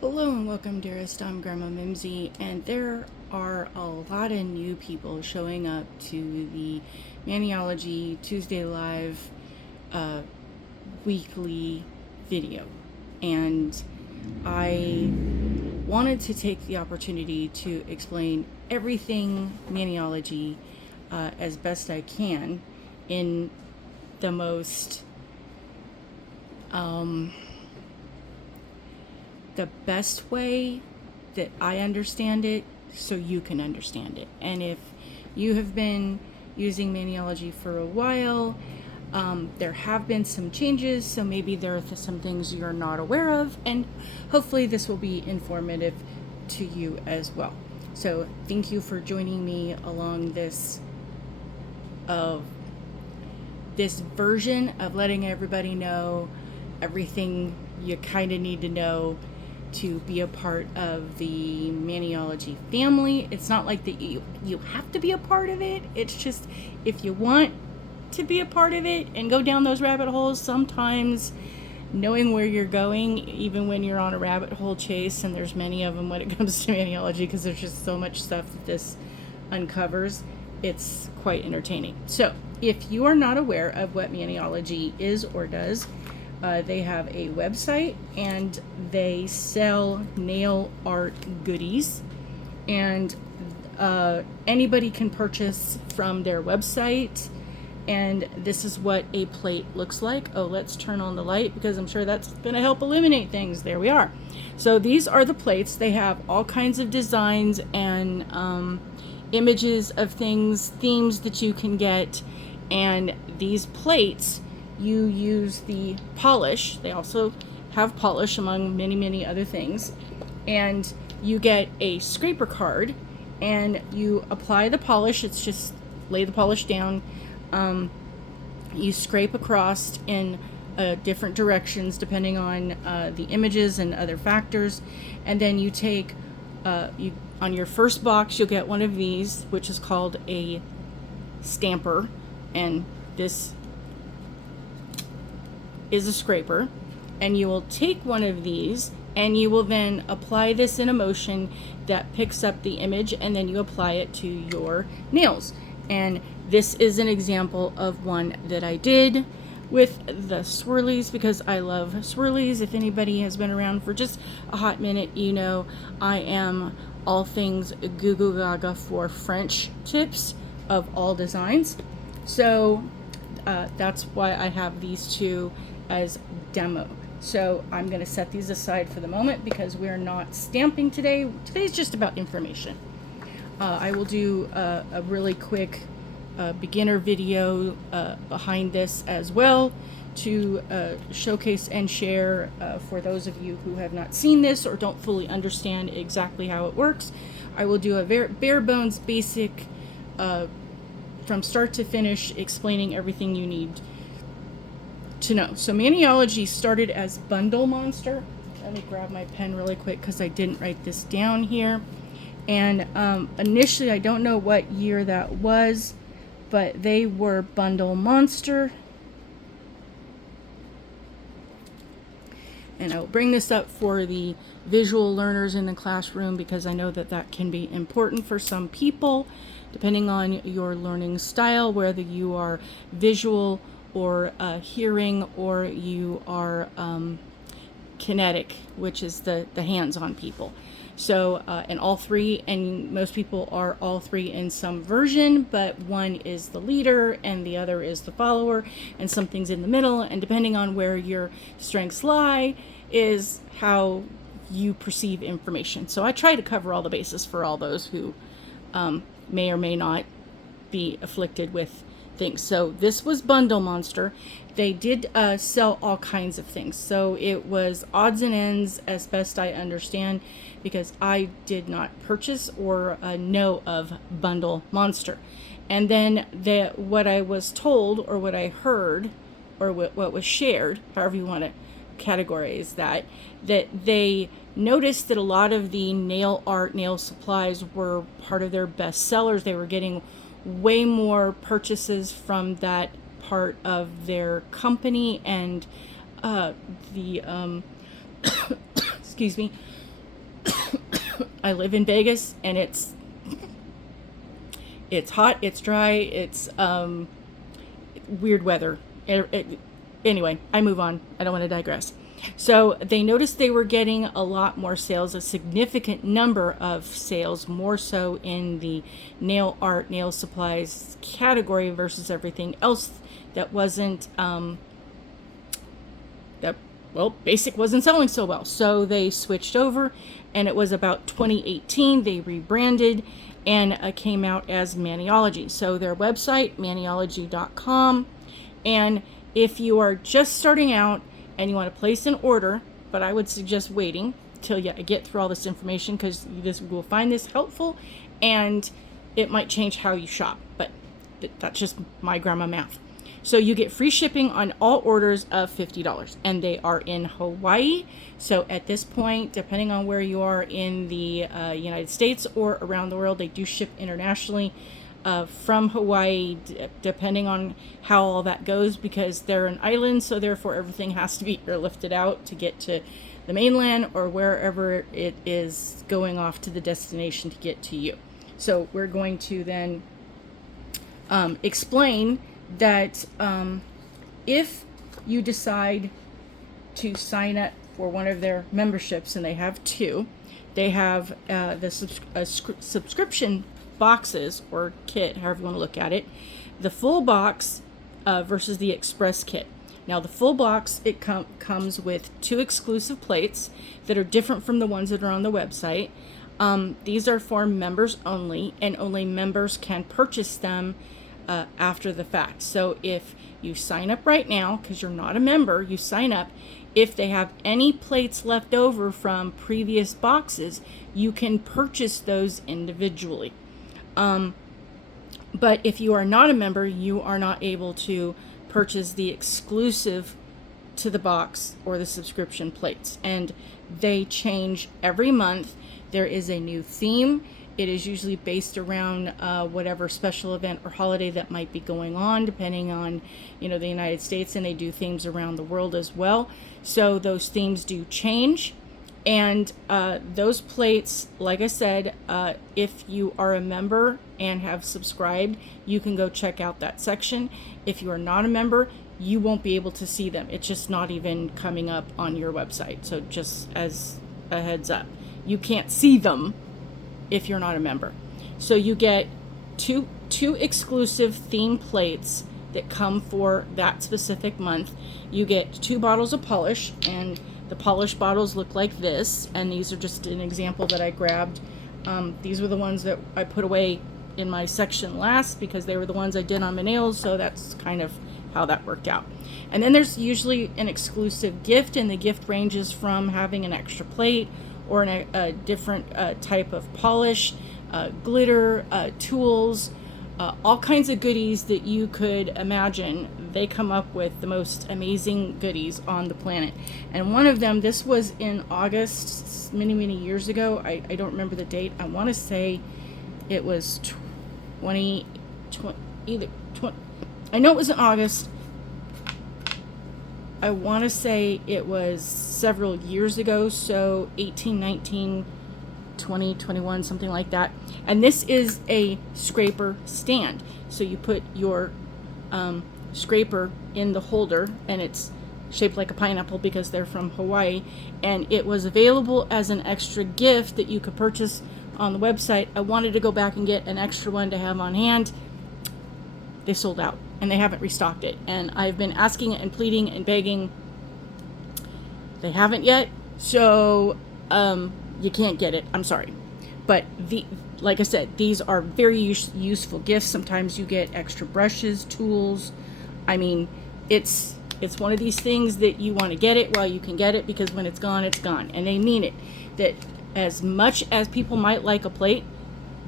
Hello and welcome, dearest. I'm Grandma Mimsy, and there are a lot of new people showing up to the Maniology Tuesday Live uh, weekly video. And I wanted to take the opportunity to explain everything Maniology as best I can in the most the best way that I understand it so you can understand it. And if you have been using Maniology for a while, there have been some changes, so maybe there are some things you're not aware of, and hopefully this will be informative to you as well. So thank you for joining me along uh, this version of letting everybody know everything you kind of need to know to be a part of the Maniology family. It's not like that you have to be a part of it. It's just if you want to be a part of it and go down those rabbit holes, sometimes knowing where you're going, even when you're on a rabbit hole chase, and there's many of them when it comes to Maniology because there's just so much stuff that this uncovers, it's quite entertaining. So if you are not aware of what Maniology is or does, they have a website and they sell nail art goodies, and anybody can purchase from their website. And this is what a plate looks like. Oh, let's turn on the light because I'm sure that's going to help illuminate things. There we are. So these are the plates. They have all kinds of designs and images of things, themes that you can get. And these plates, you use the polish. They also have polish among many, many other things. And you get a scraper card and you apply the polish. It's just lay the polish down. You scrape across in different directions depending on the images and other factors. And then you take, on your first box, you'll get one of these, which is called a stamper. And this is a scraper, and you will take one of these and you will then apply this in a motion that picks up the image, and then you apply it to your nails. And this is an example of one that I did with the swirlies because I love swirlies. If anybody has been around for just a hot minute, you know I am all things goo goo gaga for French tips of all designs. So that's why I have these two as demo. So I'm going to set these aside for the moment because we're not stamping today. Today's just about information. I will do a really quick beginner video behind this as well to showcase and share for those of you who have not seen this or don't fully understand exactly how it works. I will do a bare bones basic from start to finish explaining everything you need to know. So Maniology started as Bundle Monster. Let me grab my pen really quick because I didn't write this down here. And initially, I don't know what year that was, but they were Bundle Monster. And I will bring this up for the visual learners in the classroom because I know that that can be important for some people, depending on your learning style, whether you are visual or hearing, or you are kinetic, which is the hands-on people. So, and all three, and most people are all three in some version, but one is the leader and the other is the follower, and something's in the middle, and depending on where your strengths lie is how you perceive information. So I try to cover all the bases for all those who may or may not be afflicted with things. So this was Bundle Monster. They did sell all kinds of things. So it was odds and ends as best I understand, because I did not purchase or know of Bundle Monster. And then what I was told or what I heard or what was shared, however you want to categorize that they noticed that a lot of the nail art, nail supplies were part of their best sellers. They were getting way more purchases from that part of their company, and the excuse me, I live in Vegas, and it's hot, it's dry, it's weird weather. Anyway, I move on. I don't want to digress. So they noticed they were getting a lot more sales, a significant number of sales, more so in the nail art, nail supplies category versus everything else that wasn't, basic wasn't selling so well. So they switched over, and it was about 2018. They rebranded and came out as Maniology. So their website, maniology.com. And if you are just starting out and you want to place an order, but I would suggest waiting till you get through all this information, because you will find this helpful, and it might change how you shop, but that's just my grandma math. So you get free shipping on all orders of $50, and they are in Hawaii. So at this point, depending on where you are in the United States or around the world, they do ship internationally from Hawaii, depending on how all that goes, because they're an island, so therefore everything has to be airlifted out to get to the mainland or wherever it is going off to the destination to get to you. So we're going to then explain that if you decide to sign up for one of their memberships, and they have two, they have the subscription boxes or kit, however you want to look at it, the full box versus the express kit. Now the full box, it comes with 2 exclusive plates that are different from the ones that are on the website. These are for members only, and only members can purchase them after the fact. So if you sign up right now, because you're not a member, you sign up, if they have any plates left over from previous boxes, you can purchase those individually. But if you are not a member, you are not able to purchase the exclusive to the box or the subscription plates, and they change every month. There is a new theme. It is usually based around whatever special event or holiday that might be going on, depending on, the United States, and they do themes around the world as well. So those themes do change. And those plates, like I said, if you are a member and have subscribed, you can go check out that section. If you are not a member, you won't be able to see them. It's just not even coming up on your website. So just as a heads up, you can't see them if you're not a member. So you get two exclusive theme plates that come for that specific month. You get 2 bottles of polish, and the polish bottles look like this, and these are just an example that I grabbed. These were the ones that I put away in my section last because they were the ones I did on my nails, so that's kind of how that worked out. And then there's usually an exclusive gift, and the gift ranges from having an extra plate or a different type of polish, glitter, tools, all kinds of goodies that you could imagine. They come up with the most amazing goodies on the planet. And one of them, this was in August, many years ago. I don't remember the date. I want to say it was 20, I know it was in August. I want to say it was several years ago, so 18, 19, 20, 21, something like that. And this is a scraper stand. So you put your scraper in the holder, and it's shaped like a pineapple because they're from Hawaii, and it was available as an extra gift that you could purchase on the website. I wanted to go back and get an extra one to have on hand. They sold out, and they haven't restocked it, and I've been asking and pleading and begging. They haven't yet, so you can't get it. I'm sorry, but like I said, these are very useful gifts. Sometimes you get extra brushes, tools. I mean, it's one of these things that you want to get it while you can get it, because when it's gone, and they mean it. That as much as people might like a plate,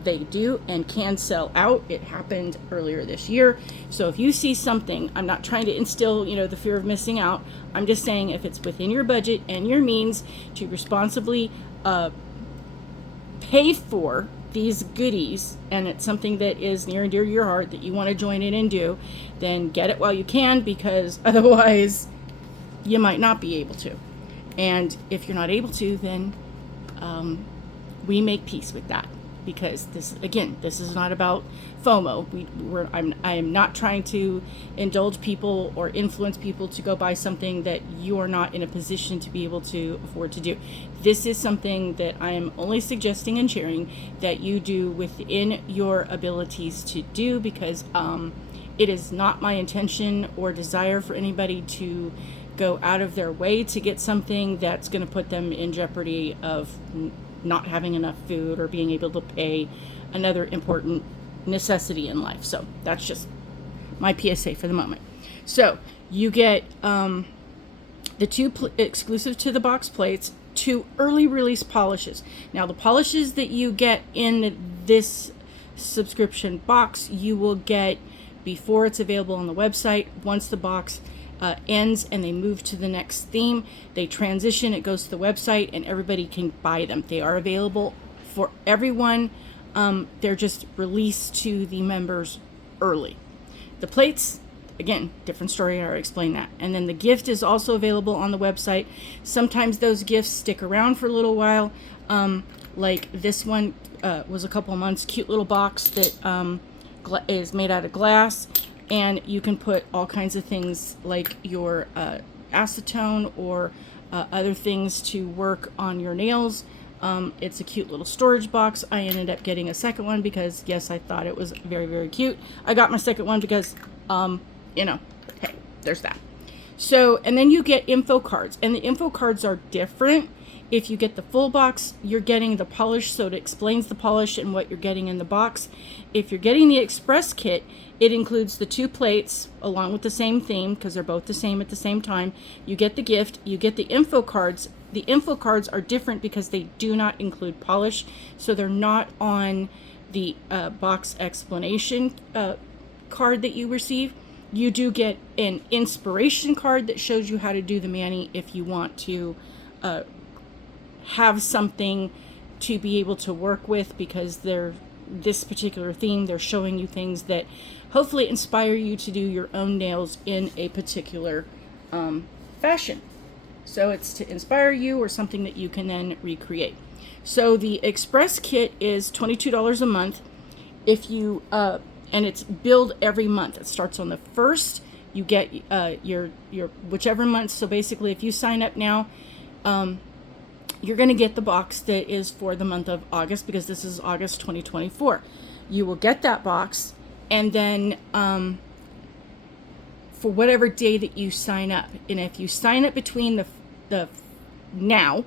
they do and can sell out. It happened earlier this year. So if you see something, I'm not trying to instill, the fear of missing out. I'm just saying, if it's within your budget and your means to responsibly pay for these goodies, and it's something that is near and dear to your heart that you want to join in and do, then get it while you can, because otherwise you might not be able to. And if you're not able to, then we make peace with that, because this is not about FOMO. I am not trying to indulge people or influence people to go buy something that you are not in a position to be able to afford to do. This is something that I am only suggesting and sharing that you do within your abilities to do, because it is not my intention or desire for anybody to go out of their way to get something that's going to put them in jeopardy of not having enough food or being able to pay another important necessity in life. So that's just my PSA for the moment. So you get the two exclusive to the box plates, 2 early release polishes. Now the polishes that you get in this subscription box, you will get before it's available on the website. Once the box ends and they move to the next theme, they transition, it goes to the website, and everybody can buy them. They are available for everyone. They're just released to the members early. The plates, again, different story, I already explained that. And then the gift is also available on the website. Sometimes those gifts stick around for a little while. Like this one was a couple of months, cute little box that is made out of glass. And you can put all kinds of things like your acetone or other things to work on your nails. It's a cute little storage box. I ended up getting a second one because, yes, I thought it was very, very cute. I got my second one because, hey, there's that. So, and then you get info cards. And the info cards are different. If you get the full box, you're getting the polish, so it explains the polish and what you're getting in the box. If you're getting the express kit, it includes the 2 plates along with the same theme, because they're both the same at the same time. You get the gift, you get the info cards. The info cards are different because they do not include polish, so they're not on the box explanation card that you receive. You do get an inspiration card that shows you how to do the mani if you want to have something to be able to work with, because this particular theme, they're showing you things that hopefully inspire you to do your own nails in a particular fashion. So it's to inspire you or something that you can then recreate. So the express kit is $22 a month. If you and it's billed every month. It starts on the 1st. You get your whichever month. So basically, if you sign up now, you're going to get the box that is for the month of August, because this is August 2024. You will get that box, and then for whatever day that you sign up, and if you sign up between the now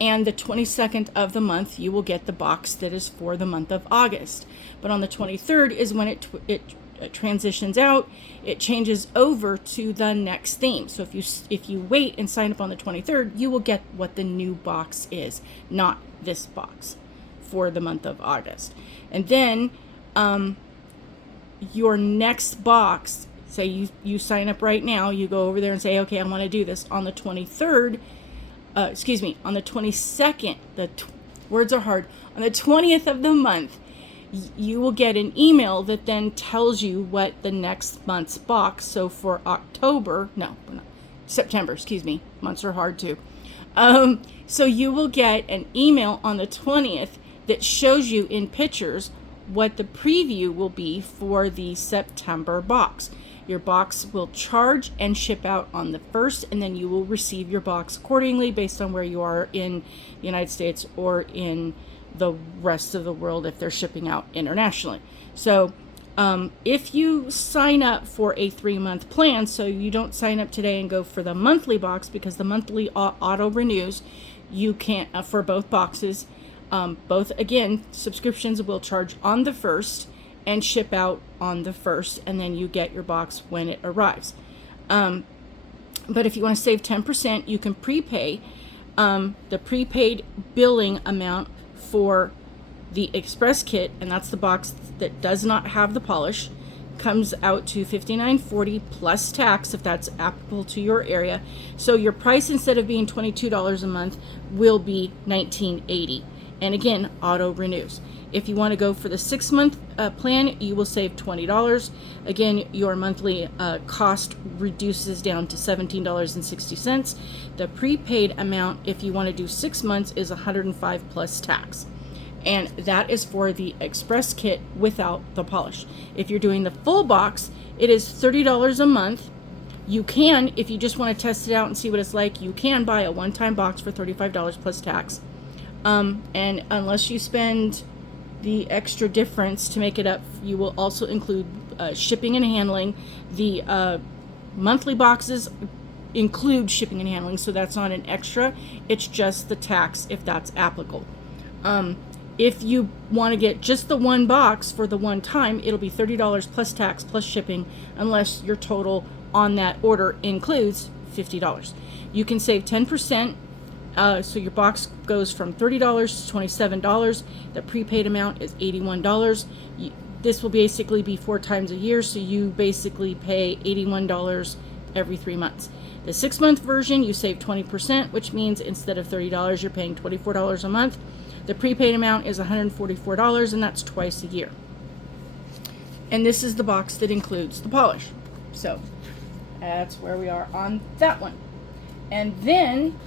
and the 22nd of the month, you will get the box that is for the month of August. But on the 23rd is when it transitions out. It changes over to the next theme. So if you wait and sign up on the 23rd, you will get what the new box is, not this box for the month of August. And then your next box, say you sign up right now, you go over there and say, okay, I want to do this on the 23rd, on the 22nd, words are hard, on the 20th of the month, you will get an email that then tells you what the next month's box. So for September, months are hard too. So you will get an email on the 20th that shows you in pictures what the preview will be for the September box. Your box will charge and ship out on the 1st, and then you will receive your box accordingly based on where you are in the United States or in the rest of the world if they're shipping out internationally. So if you sign up for a 3-month plan, so you don't sign up today and go for the monthly box, because the monthly auto renews, you can't for both boxes. Both, again, subscriptions will charge on the 1st and ship out on the 1st, and then you get your box when it arrives. But if you want to save 10%, you can prepay. The prepaid billing amount for the express kit, and that's the box that does not have the polish, comes out to $59.40 plus tax if that's applicable to your area. So your price, instead of being $22 a month, will be $19.80. And again, auto renews. If you want to go for the 6-month plan, you will save $20. Again, your monthly cost reduces down to $17.60. The prepaid amount, if you want to do 6 months, is $105 plus tax. And that is for the express kit without the polish. If you're doing the full box, it is $30 a month. You can, if you just want to test it out and see what it's like, you can buy a one-time box for $35 plus tax. And unless you spend the extra difference to make it up, you will also include shipping and handling. The monthly boxes include shipping and handling, so that's not an extra. It's just the tax if that's applicable. If you want to get just the one box for the one time, it'll be $30 plus tax plus shipping, unless your total on that order includes $50. You can save 10%. So your box goes from $30 to $27. The prepaid amount is $81. This will basically be 4 times a year, so you basically pay $81 every 3 months. The 6-month version, you save 20%, which means instead of $30, you're paying $24 a month. The prepaid amount is $144, and that's twice a year. And this is the box that includes the polish. So that's where we are on that one. And then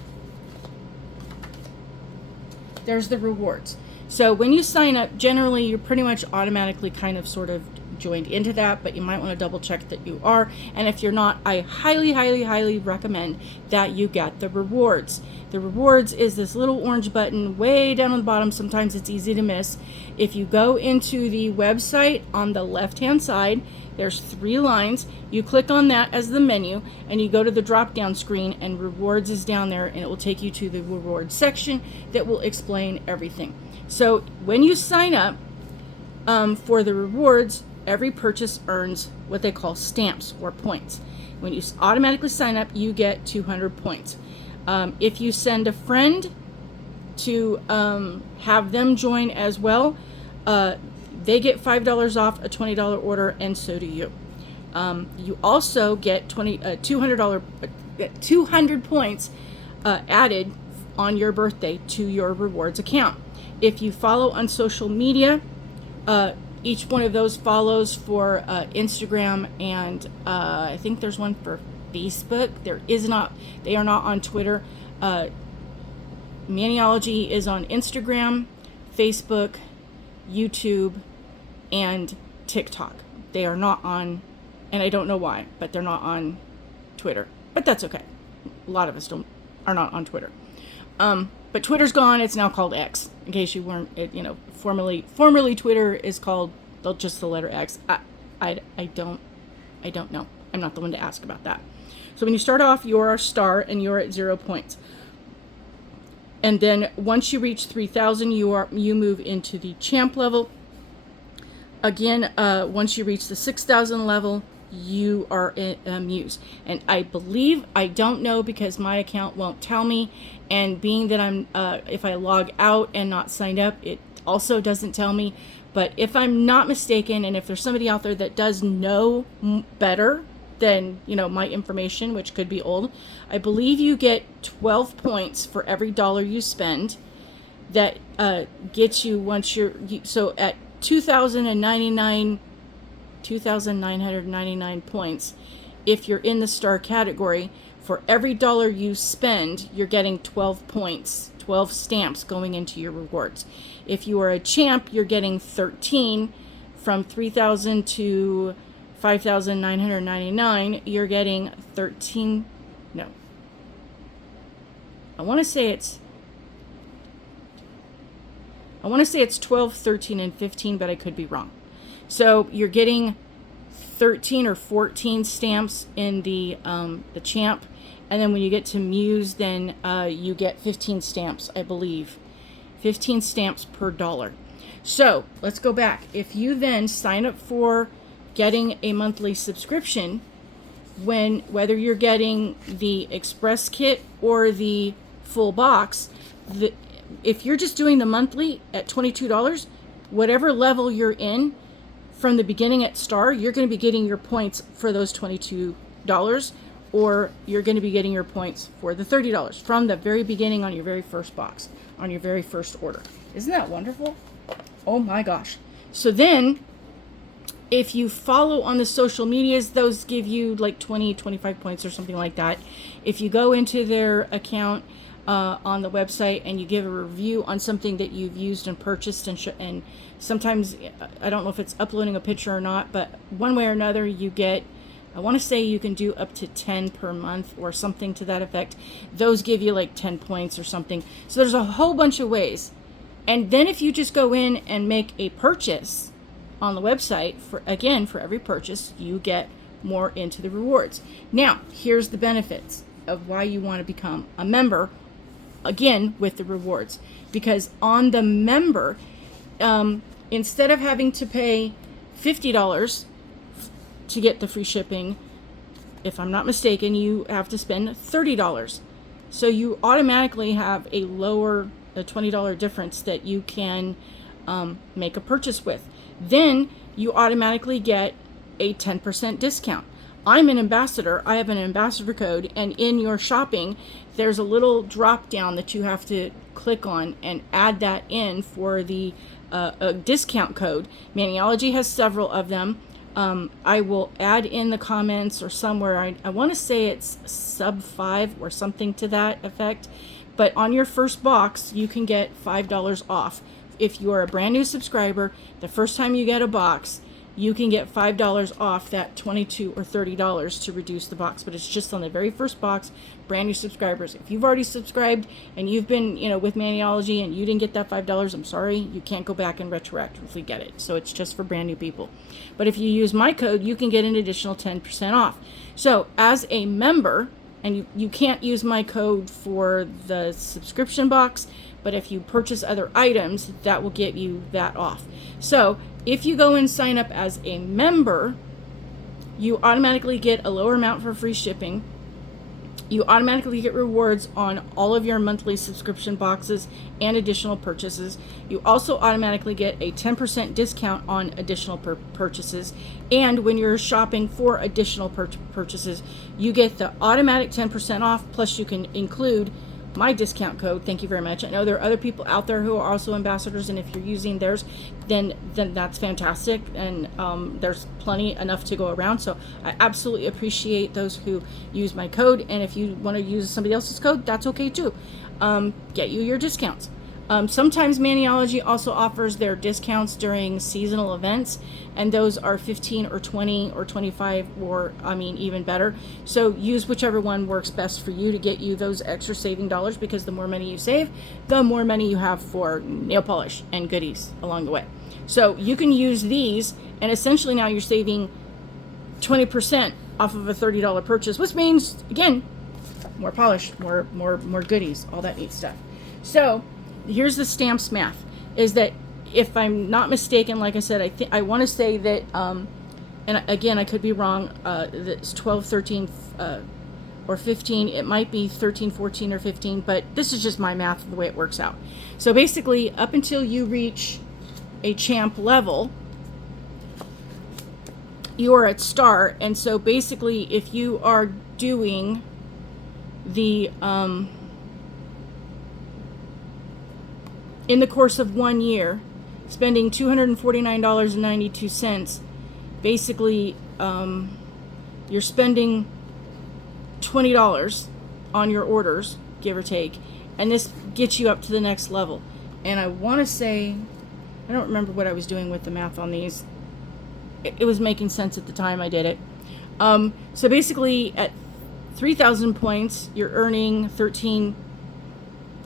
there's the rewards. So when you sign up, generally you're pretty much automatically kind of sort of joined into that, but you might want to double check that you are. And if you're not, I highly, highly, highly recommend that you get the rewards. The rewards is this little orange button way down on the bottom. Sometimes it's easy to miss. If you go into the website on the left-hand side, there's 3 lines. You click on that as the menu, and you go to the drop-down screen, and rewards is down there, and it will take you to the rewards section that will explain everything. So when you sign up for the rewards, every purchase earns what they call stamps or points. When you automatically sign up, you get 200 points. If you send a friend to have them join as well, they get $5 off a $20 order, and so do you. You also get $200 points added on your birthday to your rewards account. If you follow on social media, each one of those follows for Instagram, and I think there's one for Facebook. They are not on Twitter. Maniology is on Instagram, Facebook, YouTube, and TikTok. They are not on, and I don't know why, but they're not on Twitter. But that's okay. A lot of us are not on Twitter. But Twitter's gone. It's now called X. In case you weren't, formerly Twitter is called just the letter X. I don't know. I'm not the one to ask about that. So when you start off, you're a star and you're at 0 points. And then once you reach 3,000, you move into the champ level. Again, once you reach the 6,000 level, you are a muse. And I believe, I don't know because my account won't tell me. And being that I'm, if I log out and not signed up, it also doesn't tell me. But if I'm not mistaken, and if there's somebody out there that does know better than, my information, which could be old, I believe you get 12 points for every dollar you spend. That gets you so at 2,999 points, if you're in the star category, for every dollar you spend, you're getting 12 points, 12 stamps going into your rewards. If you are a champ, you're getting 13. From 3,000 to 5,999, you're getting 13. No. I want to say it's 12, 13, and 15, but I could be wrong. So you're getting 13 or 14 stamps in the champ, and then when you get to muse, then you get 15 stamps, I believe. 15 stamps per dollar. So let's go back. If you then sign up for getting a monthly subscription, whether you're getting the express kit or the full box, if you're just doing the monthly at $22, whatever level you're in from the beginning at star, you're going to be getting your points for those $22, or you're going to be getting your points for the $30 from the very beginning on your very first box, on your very first order. Isn't that wonderful? Oh my gosh. So then if you follow on the social medias, those give you like 20, 25 points or something like that. If you go into their account on the website and you give a review on something that you've used and purchased, and sometimes, I don't know if it's uploading a picture or not, but one way or another you get, I want to say you can do up to 10 per month or something to that effect. Those give you like 10 points or something. So there's a whole bunch of ways. And then if you just go in and make a purchase on the website, for every purchase, you get more into the rewards. Now, here's the benefits of why you want to become a member, again, with the rewards. Because on the member, instead of having to pay $50 to get the free shipping, if I'm not mistaken, you have to spend $30. So you automatically have a $20 difference that you can make a purchase with. Then you automatically get a 10% discount. I'm an ambassador. I have an ambassador code, and in your shopping, there's a little drop down that you have to click on and add that in for the discount code. Maniology has several of them. I will add in the comments or somewhere. I want to say it's sub 5 or something to that effect. But on your first box, you can get $5 off. If you are a brand new subscriber, the first time you get a box, you can get $5 off that $22 or $30 to reduce the box. But it's just on the very first box, brand new subscribers. If you've already subscribed and you've been, with Maniology and you didn't get that $5, I'm sorry, you can't go back and retroactively get it. So it's just for brand new people. But if you use my code, you can get an additional 10% off. So as a member, and you can't use my code for the subscription box, but if you purchase other items, that will get you that off. So if you go and sign up as a member, you automatically get a lower amount for free shipping. You automatically get rewards on all of your monthly subscription boxes and additional purchases. You also automatically get a 10% discount on additional purchases. And when you're shopping for additional purchases, you get the automatic 10% off, plus you can include my discount code. Thank you very much. I know there are other people out there who are also ambassadors, and if you're using theirs, then that's fantastic, and there's plenty enough to go around. So I absolutely appreciate those who use my code, and if you want to use somebody else's code, that's okay too. Get you your discounts. Sometimes Maniology also offers their discounts during seasonal events, and those are 15 or 20 or 25 or even better. So use whichever one works best for you to get you those extra saving dollars, because the more money you save, the more money you have for nail polish and goodies along the way. So you can use these, and essentially now you're saving 20% off of a $30 purchase, which means, again, more polish, more goodies, all that neat stuff. So here's the stamps math, is that if I'm not mistaken, like I said, I want to say that, and again, I could be wrong, it's 12, 13, or 15. It might be 13, 14, or 15, but this is just my math, the way it works out. So basically, up until you reach a champ level, you are at star. And so basically, if you are doing the in the course of 1 year, spending $249.92, basically you're spending $20 on your orders, give or take, and this gets you up to the next level. And I want to say, I don't remember what I was doing with the math on these. It was making sense at the time I did it. So basically at 3,000 points, you're earning 13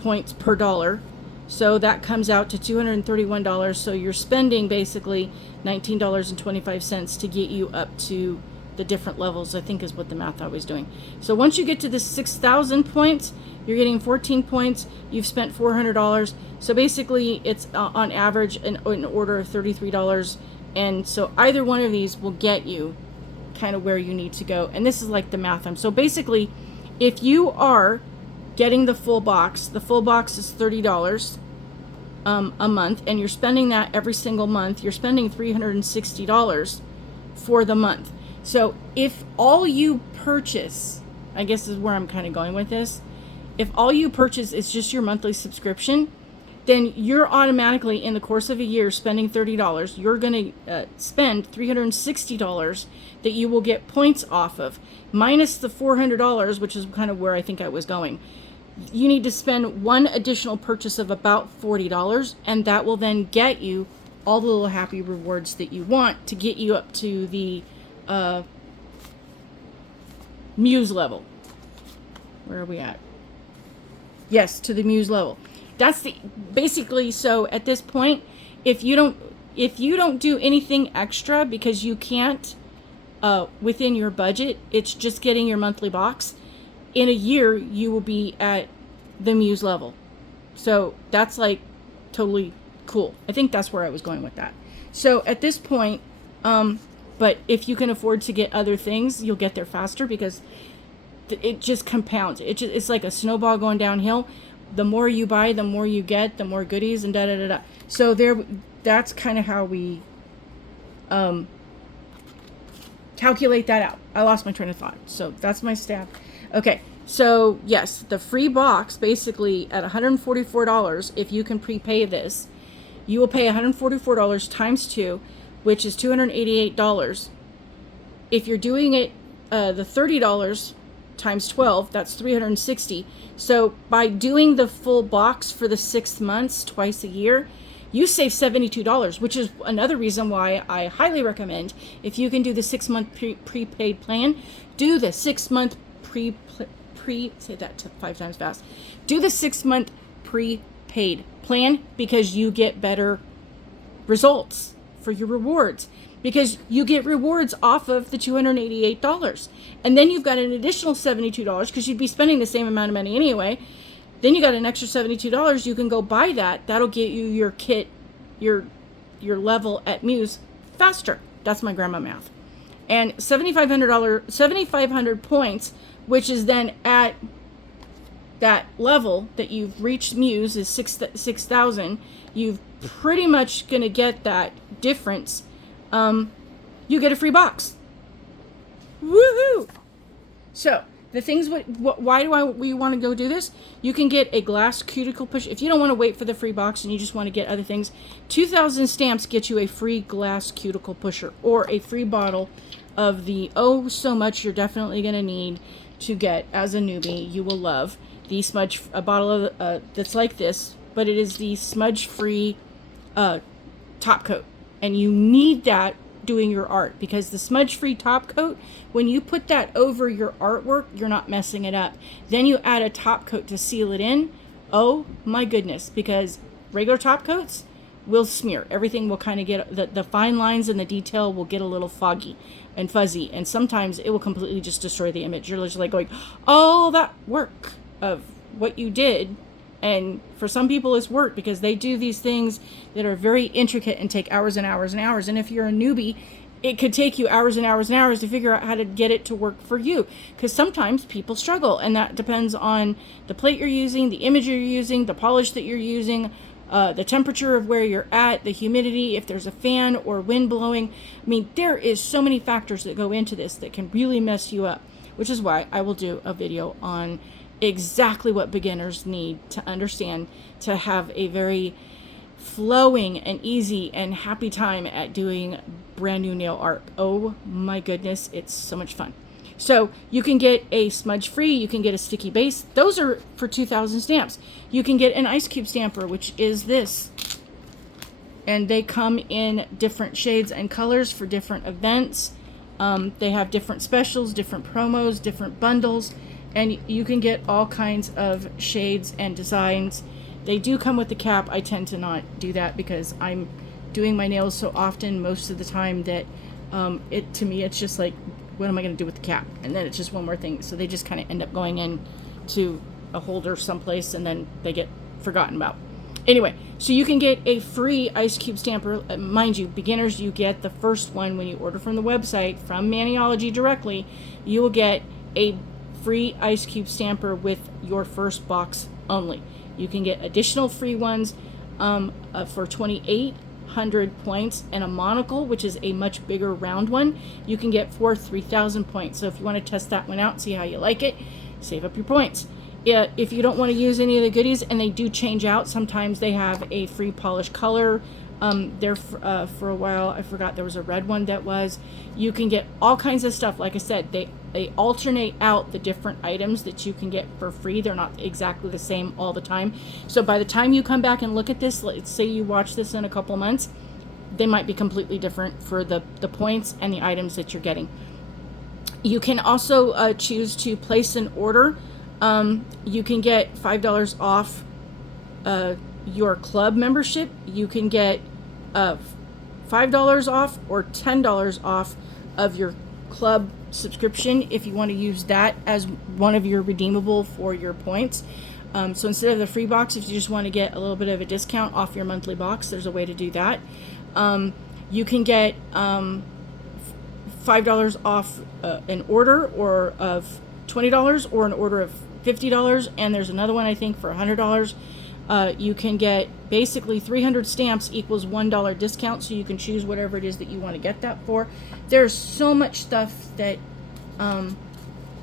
points per dollar. So that comes out to $231. So you're spending basically $19.25 to get you up to the different levels, I think is what the math I was doing. So once you get to the 6,000 points, you're getting 14 points. You've spent $400. So basically it's on average an order of $33. And so either one of these will get you kind of where you need to go. And this is like the math. So basically, if you are getting the full box is $30 a month, and you're spending that every single month, you're spending $360 for the month. So if all you purchase, I guess is where I'm kind of going with this, if all you purchase is just your monthly subscription, then you're automatically, in the course of a year, spending $30. You're going to spend $360 that you will get points off of, minus the $400, which is kind of where I think I was going. You need to spend one additional purchase of about $40, and that will then get you all the little happy rewards that you want to get you up to the Muse level. Where are we at? Yes, to the Muse level. That's the basically. So at this point, if you don't do anything extra because you can't within your budget, it's just getting your monthly box. In a year, you will be at the Muse level. So that's like totally cool. I think that's where I was going with that. So at this point, but if you can afford to get other things, you'll get there faster because it just compounds. It's like a snowball going downhill. The more you buy, the more you get, the more goodies, and da da da da. So that's kind of how we calculate that out. I lost my train of thought. So that's my stab. Okay. So yes, the free box, basically at $144, if you can prepay this, you will pay $144 times 2, which is $288. If you're doing it the $30 times 12, that's $360. So by doing the full box for the 6 months, twice a year, you save $72, which is another reason why I highly recommend, if you can do the 6-month prepaid plan, do the 6-month say that 5 times fast. Do the 6-month prepaid plan because you get better results for your rewards, because you get rewards off of the $288. And then you've got an additional $72 because you'd be spending the same amount of money anyway. Then you got an extra $72. You can go buy that. That'll get you your kit, your level at Muse faster. That's my grandma math. And $7,500 points, which is then at that level that you've reached Muse, is 6,000. You've pretty much going to get that difference. You get a free box. Woohoo! So the things, why do we want to go do this? You can get a glass cuticle pusher. If you don't want to wait for the free box and you just want to get other things, 2,000 stamps get you a free glass cuticle pusher or a free bottle of the so much you're definitely going to need to get as a newbie. You will love the smudge, a bottle of that's like this, but it is the smudge free top coat, and you need that doing your art, because the smudge free top coat, when you put that over your artwork, you're not messing it up. Then you add a top coat to seal it in. Oh my goodness, because regular top coats will smear. Everything will kind of get, the fine lines and the detail will get a little foggy and fuzzy, and sometimes it will completely just destroy the image. You're just like going, all that work of what you did. And for some people it's work, because they do these things that are very intricate and take hours and hours and hours. And if you're a newbie, it could take you hours and hours and hours to figure out how to get it to work for you, because sometimes people struggle, and that depends on the plate you're using, the image you're using, the polish that you're using, the temperature of where you're at, the humidity, if there's a fan or wind blowing. I mean, there is so many factors that go into this that can really mess you up, which is why I will do a video on exactly what beginners need to understand to have a very flowing and easy and happy time at doing brand new nail art. Oh my goodness, it's so much fun. So you can get a smudge free, you can get a sticky base. Those are for 2,000 stamps. You can get an ice cube stamper, which is this. And they come in different shades and colors for different events. They have different specials, different promos, different bundles, and you can get all kinds of shades and designs. They do come with the cap. I tend to not do that because I'm doing my nails so often most of the time that to me it's just like, what am I going to do with the cap? And then it's just one more thing. So they just kind of end up going in to a holder someplace, and then they get forgotten about. Anyway, so you can get a free ice cube stamper. Mind you, beginners, you get the first one when you order from the website, from Maniology directly. You will get a free ice cube stamper with your first box only. You can get additional free ones for 2,800 points, and a monocle, which is a much bigger round one, you can get for 3,000 points. So if you want to test that one out, see how you like it, save up your points. if you don't want to use any of the goodies, and they do change out, sometimes they have a free polish color. There for a while, I forgot, there was a red one that was. You can get all kinds of stuff. Like I said, they alternate out the different items that you can get for free. They're not exactly the same all the time. So by the time you come back and look at this, let's say you watch this in a couple months, they might be completely different for the points and the items that you're getting. You can also choose to place an order. You can get $5 off your club membership. You can get $5 off or $10 off of your club subscription if you want to use that as one of your redeemable for your points. So instead of the free box, if you just want to get a little bit of a discount off your monthly box, there's a way to do that. You can get $5 off an order or of $20 or an order of $50, and there's another one I think for $100. You can get basically 300 stamps equals $1 discount, so you can choose whatever it is that you want to get that for. There's so much stuff that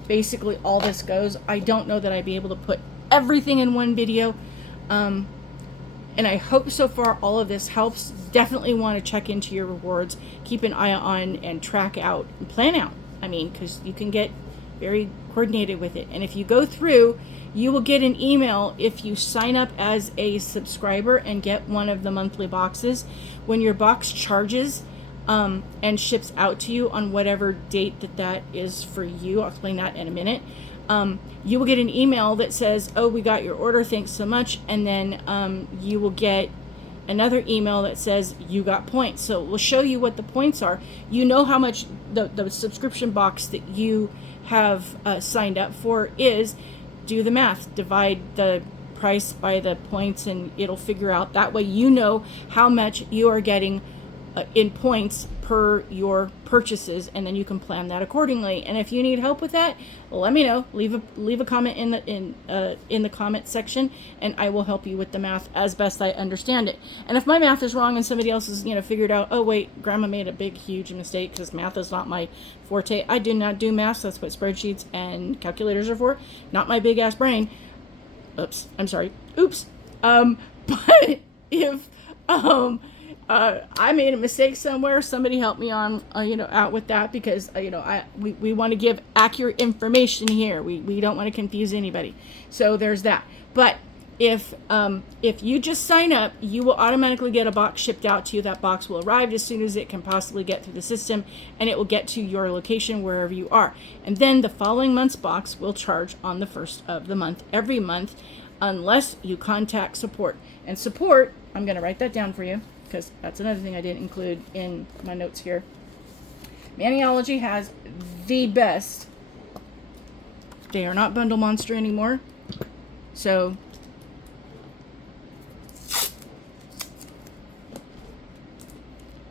basically all this goes. I don't know that I'd be able to put everything in one video, and I hope so far all of this helps. Definitely want to check into your rewards, keep an eye on and track out and plan out. I mean, because you can get very coordinated with it. And if you go through, you will get an email if you sign up as a subscriber and get one of the monthly boxes. When your box charges and ships out to you on whatever date that is for you, I'll explain that in a minute, you will get an email that says, oh, we got your order, thanks so much. And then you will get another email that says you got points. So we'll show you what the points are. You know how much the subscription box that you have signed up for is. Do the math, divide the price by the points, and it'll figure out. That way you know how much you are getting in points per your purchases, and then you can plan that accordingly. And if you need help with that, let me know. Leave a comment in the comment section, and I will help you with the math as best I understand it. And if my math is wrong and somebody else has figured out, oh wait, Grandma made a big huge mistake because math is not my forte. I do not do math. So that's what spreadsheets and calculators are for. Not my big ass brain. Oops. I'm sorry. Oops. But if I made a mistake somewhere, somebody help me on out with that, because we want to give accurate information here. We don't want to confuse anybody. So there's that. But if you just sign up, you will automatically get a box shipped out to you. That box will arrive as soon as it can possibly get through the system, and it will get to your location wherever you are. And then the following month's box will charge on the first of the month every month, unless you contact support. And support, I'm going to write that down for you, because that's another thing I didn't include in my notes here. Maniology has the best. They are not Bundle Monster anymore. So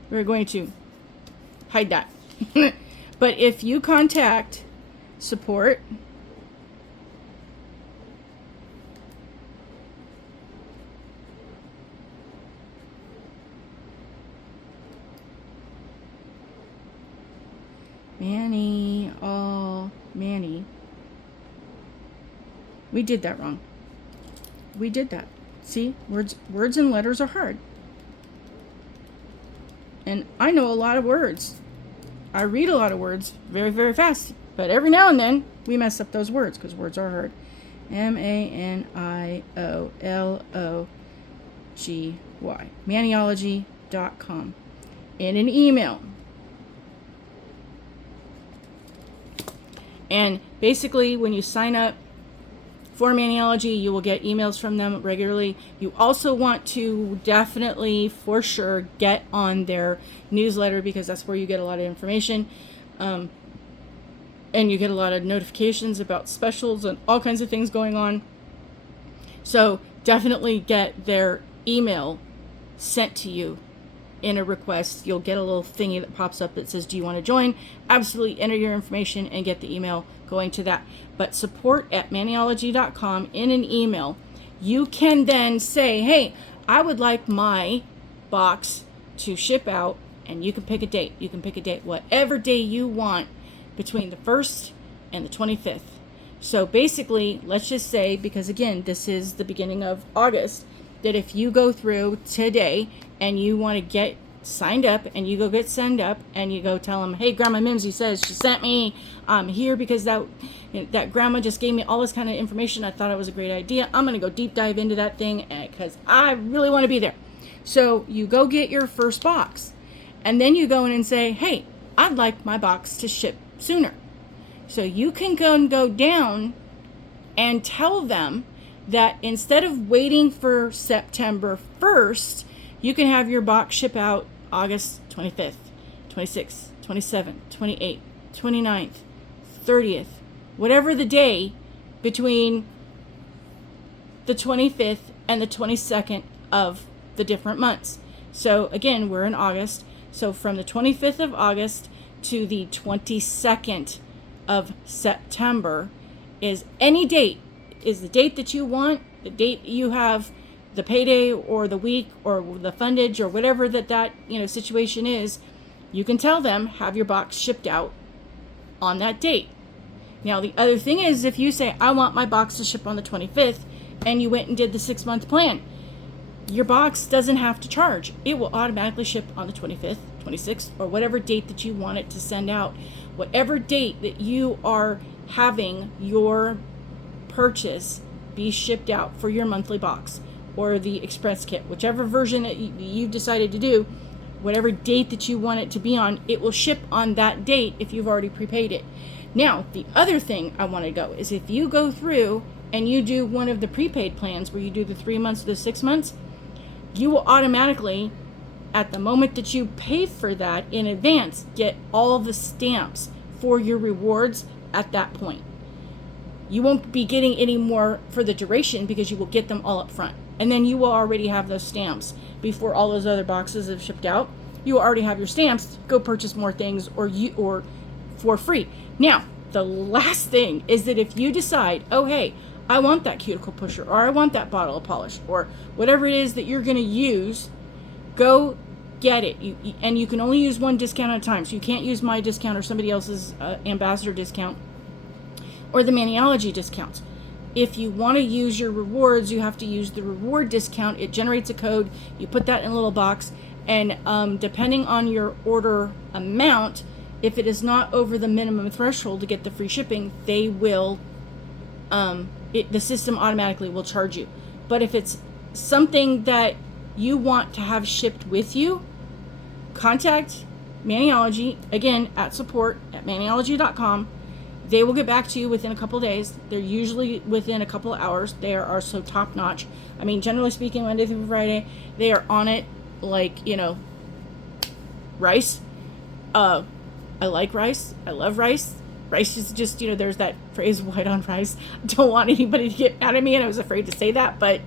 we're going to hide that. But if you contact support, Manny. We did that wrong. We did that. See, words and letters are hard. And I know a lot of words. I read a lot of words very, very fast. But every now and then, we mess up those words, because words are hard. Maniology. Maniology.com. In an email. And basically, when you sign up for Maniology, you will get emails from them regularly. You also want to definitely, for sure, get on their newsletter, because that's where you get a lot of information. And you get a lot of notifications about specials and all kinds of things going on. So definitely get their email sent to you in a request. You'll get a little thingy that pops up that says, do you want to join? Absolutely enter your information and get the email going to that. But support@maniology.com in an email. You can then say, hey, I would like my box to ship out, and you can pick a date. You can pick a date, whatever day you want, between the 1st and the 25th. So basically, let's just say, because again, this is the beginning of August, that if you go through today and you want to get signed up and you go get signed up and you go tell them, hey, Grandma Mimsy says she sent me here because that grandma just gave me all this kind of information. I thought it was a great idea. I'm going to go deep dive into that thing because I really want to be there. So you go get your first box and then you go in and say, hey, I'd like my box to ship sooner. So you can go down and tell them that instead of waiting for September 1st, you can have your box ship out August 25th, 26th, 27th, 28th, 29th, 30th, whatever the day between the 25th and the 22nd of the different months. So again, we're in August. So from the 25th of August to the 22nd of September is any date, is the date that you want, the date you have the payday or the week or the fundage or whatever that situation is. You can tell them, have your box shipped out on that date. Now the other thing is, if you say, I want my box to ship on the 25th and you went and did the 6-month plan, your box doesn't have to charge. It will automatically ship on the 25th, 26th, or whatever date that you want it to send out. Whatever date that you are having your purchase be shipped out for your monthly box or the express kit, whichever version that you've decided to do, whatever date that you want it to be on, it will ship on that date if you've already prepaid it. Now, the other thing I want to go is if you go through and you do one of the prepaid plans where you do the 3 months or the 6 months, you will automatically, at the moment that you pay for that in advance, get all the stamps for your rewards at that point. You won't be getting any more for the duration because you will get them all up front. And then you will already have those stamps before all those other boxes have shipped out. You will already have your stamps. Go purchase more things or for free. Now, the last thing is that if you decide, oh, hey, I want that cuticle pusher, or I want that bottle of polish, or whatever it is that you're going to use, go get it. And you can only use one discount at a time. So you can't use my discount or somebody else's ambassador discount or the Maniology discounts. If you want to use your rewards, you have to use the reward discount. It generates a code. You put that in a little box. And depending on your order amount, if it is not over the minimum threshold to get the free shipping, they will, the system automatically will charge you. But if it's something that you want to have shipped with you, contact Maniology, again, at support@maniology.com. They will get back to you within a couple of days. They're usually within a couple of hours. They are so top notch. I mean, generally speaking, Monday through Friday, they are on it like, rice. I like rice. I love rice. Rice is just, there's that phrase, white on rice. I don't want anybody to get mad at me, and I was afraid to say that, but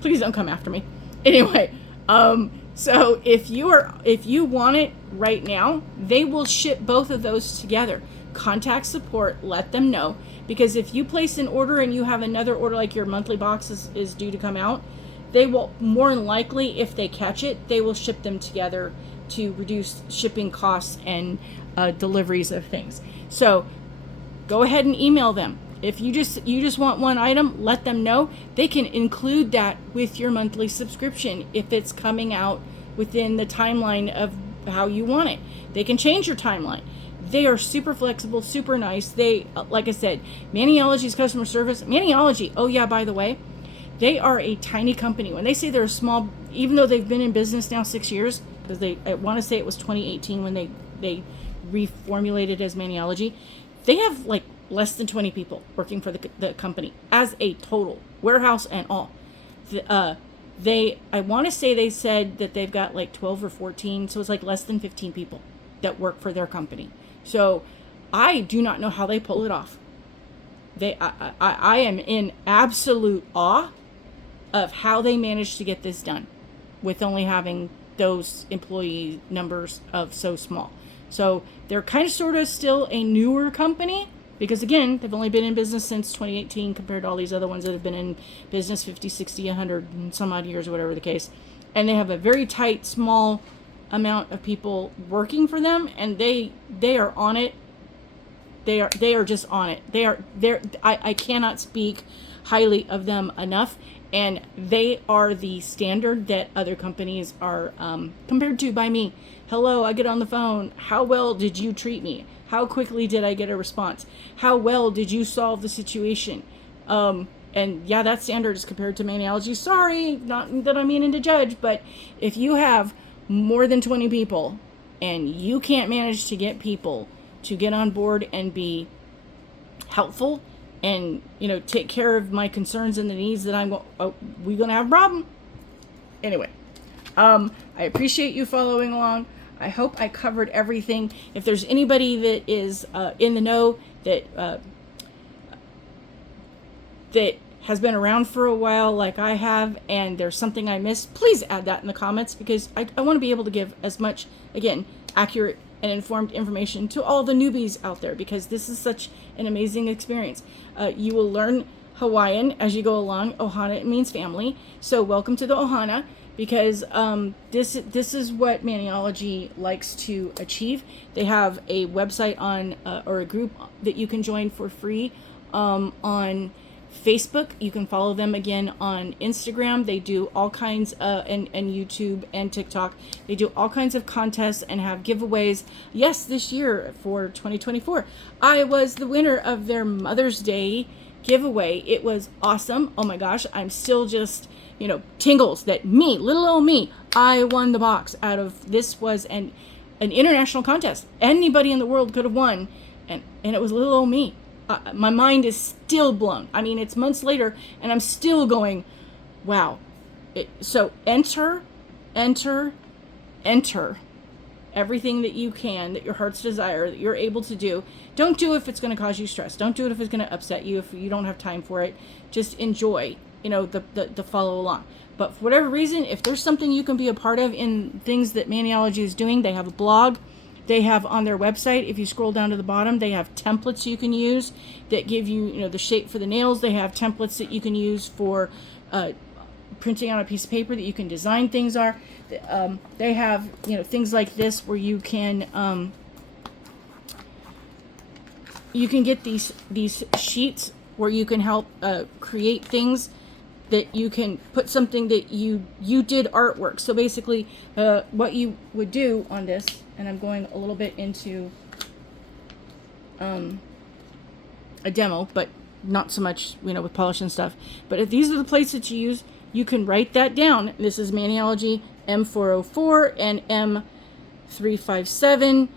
please don't come after me. Anyway, so if you want it right now, they will ship both of those together. Contact support, let them know, because if you place an order and you have another order, like your monthly box is due to come out, they will more than likely, if they catch it, they will ship them together to reduce shipping costs and deliveries of things. So go ahead and email them. If you just want one item, let them know. They can include that with your monthly subscription if it's coming out within the timeline of how you want it. They can change your timeline. They are super flexible, super nice. They, like I said, Maniology's customer service. Maniology, oh yeah, by the way, they are a tiny company. When they say they're a small, even though they've been in business now 6 years, because I want to say it was 2018 when they reformulated as Maniology, they have like less than 20 people working for the company as a total, warehouse and all. I want to say they said that they've got like 12 or 14, so it's like less than 15 people that work for their company. So I do not know how they pull it off. I am in absolute awe of how they managed to get this done with only having those employee numbers of so small. So they're kind of sort of still a newer company because, again, they've only been in business since 2018 compared to all these other ones that have been in business 50, 60, 100 and some odd years or whatever the case. And they have a very tight, small amount of people working for them, and they are on it They are just on it. I cannot speak highly of them enough, and they are the standard that other companies are compared to by me. Hello, I get on the phone. How well did you treat me? How quickly did I get a response? How well did you solve the situation? And yeah, that standard is compared to Maniology. Sorry, not that I'm meaning to judge, but if you have more than 20 people and you can't manage to get people to get on board and be helpful and, take care of my concerns and the needs that we're going to have a problem. Anyway, I appreciate you following along. I hope I covered everything. If there's anybody that is in the know that has been around for a while like I have, and there's something I missed, please add that in the comments, because I want to be able to give as much, again, accurate and informed information to all the newbies out there, because this is such an amazing experience. You will learn Hawaiian as you go along. Ohana means family, so welcome to the Ohana, because this is what Maniology likes to achieve. They have a website on or a group that you can join for free on Facebook. You can follow them again on Instagram. They do all kinds and YouTube and TikTok. They do all kinds of contests and have giveaways. Yes, this year for 2024, I was the winner of their Mother's Day giveaway. It was awesome. Oh my gosh, I'm still just, tingles that me, little old me, I won the box out of this. Was an international contest. Anybody in the world could have won, and it was little old me. My mind is still blown. I mean, it's months later, and I'm still going, wow. So enter everything that you can, that your heart's desire, that you're able to do. Don't do it if it's going to cause you stress. Don't do it if it's going to upset you, if you don't have time for it. Just enjoy, the follow along. But for whatever reason, if there's something you can be a part of in things that Maniology is doing, they have a blog. They have on their website, if you scroll down to the bottom, they have templates you can use that give you, the shape for the nails. They have templates that you can use for printing on a piece of paper that you can design things are. They have, things like this where you can get these sheets where you can help create things that you can put something that you did artwork. So basically, what you would do on this, and I'm going a little bit into a demo, but not so much, with polish and stuff. But if these are the plates that you use, you can write that down. This is Maniology M404 and M357.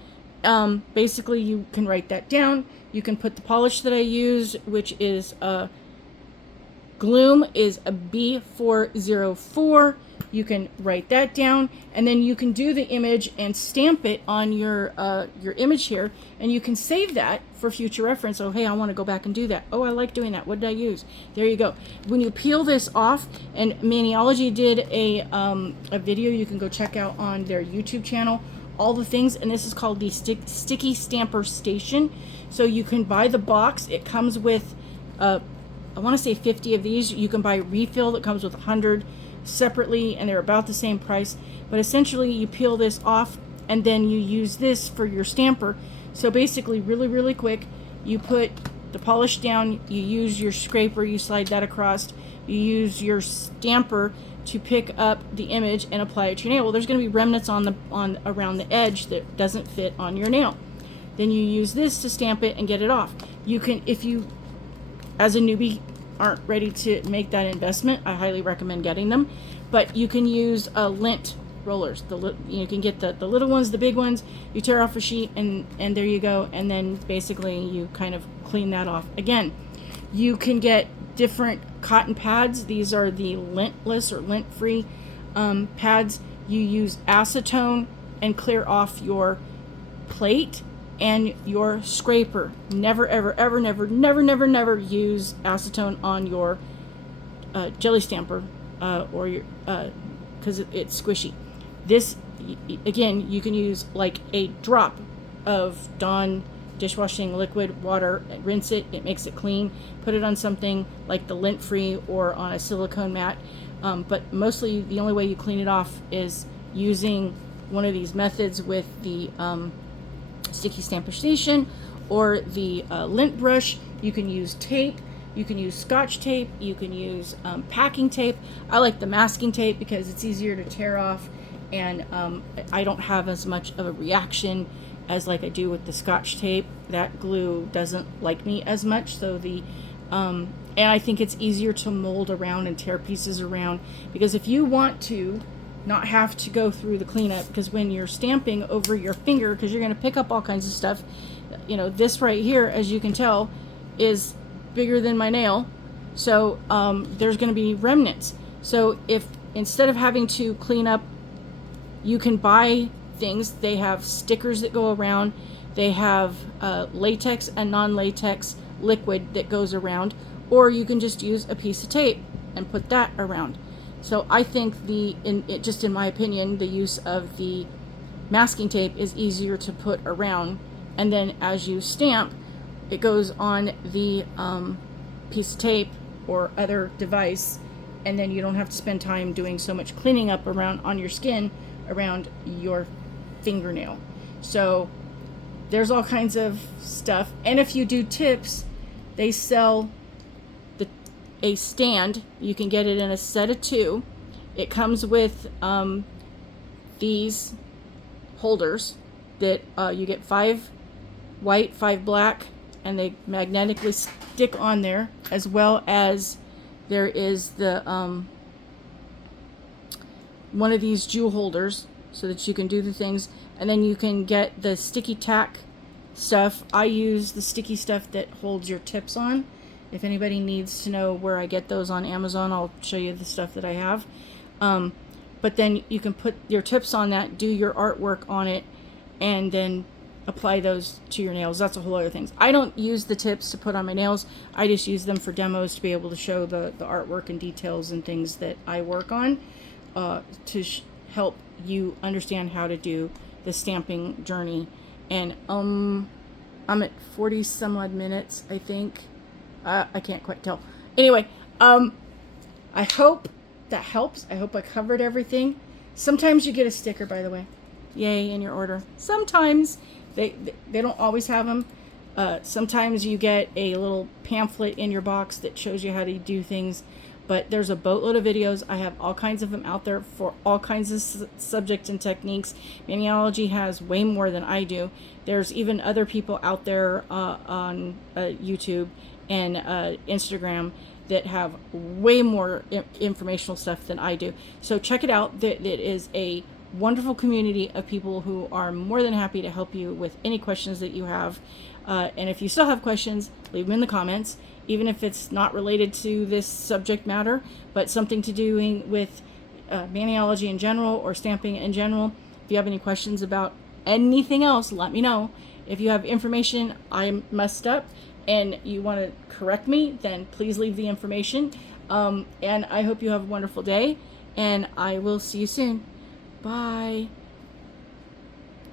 Basically, you can write that down. You can put the polish that I use, which is Gloom, is a B404. You can write that down, and then you can do the image and stamp it on your image here, and you can save that for future reference. Oh, hey, I want to go back and do that. Oh, I like doing that. What did I use? There you go. When you peel this off, and Maniology did a video you can go check out on their YouTube channel, all the things, and this is called the Sticky Stamper Station. So you can buy the box. It comes with, I want to say 50 of these. You can buy a refill that comes with 100 separately, and they're about the same price. But essentially, you peel this off, and then you use this for your stamper. So basically, really, really quick, you put the polish down, you use your scraper, you slide that across, you use your stamper to pick up the image and apply it to your nail. Well, there's going to be remnants around the edge that doesn't fit on your nail. Then you use this to stamp it and get it off. You can, if you, as a newbie, aren't ready to make that investment, I highly recommend getting them. But you can use lint rollers. You can get the little ones, the big ones. You tear off a sheet, and there you go. And then basically you kind of clean that off. Again, you can get different cotton pads. These are the lintless or lint-free pads. You use acetone and clear off your plate and your scraper. Never, ever, ever, never, never, never, never use acetone on your jelly stamper or your because it's squishy. This, again, you can use like a drop of Dawn dishwashing liquid water, rinse it, it makes it clean, put it on something like the lint-free or on a silicone mat. But mostly the only way you clean it off is using one of these methods with the Sticky Stamper Station, or the lint brush. You can use tape. You can use Scotch tape. You can use packing tape. I like the masking tape because it's easier to tear off, and I don't have as much of a reaction as like I do with the Scotch tape. That glue doesn't like me as much, so and I think it's easier to mold around and tear pieces around, because if you want to not have to go through the cleanup, because when you're stamping over your finger, because you're going to pick up all kinds of stuff, this right here, as you can tell, is bigger than my nail, so there's going to be remnants. So if instead of having to clean up, you can buy things. They have stickers that go around. They have latex and non-latex liquid that goes around, or you can just use a piece of tape and put that around. So I think just in my opinion, the use of the masking tape is easier to put around, and then as you stamp, it goes on the piece of tape or other device, and then you don't have to spend time doing so much cleaning up around on your skin around your fingernail. So there's all kinds of stuff. And if you do tips, they sell a stand. You can get it in a set of 2. It comes with these holders that you get 5 white, 5 black, and they magnetically stick on there, as well as there is the one of these jewel holders so that you can do the things, and then you can get the sticky tack stuff. I use the sticky stuff that holds your tips on. If anybody needs to know where I get those on Amazon, I'll show you the stuff that I have. But then you can put your tips on that, do your artwork on it, and then apply those to your nails. That's a whole other thing. I don't use the tips to put on my nails. I just use them for demos to be able to show the artwork and details and things that I work on, to help you understand how to do the stamping journey. And I'm at 40 some odd minutes, I think. I can't quite tell. Anyway, I hope that helps. I hope I covered everything. Sometimes you get a sticker, by the way. Yay, in your order. Sometimes they don't always have them. Sometimes you get a little pamphlet in your box that shows you how to do things. But there's a boatload of videos. I have all kinds of them out there for all kinds of subjects and techniques. Maniology has way more than I do. There's even other people out there on YouTube and Instagram that have way more informational stuff than I do. So check it out. It is a wonderful community of people who are more than happy to help you with any questions that you have. And if you still have questions, leave them in the comments, even if it's not related to this subject matter, but something to do with maniology in general or stamping in general. If you have any questions about anything else, let me know. If you have information I messed up and you want to correct me, then please leave the information. And I hope you have a wonderful day, and I will see you soon. Bye.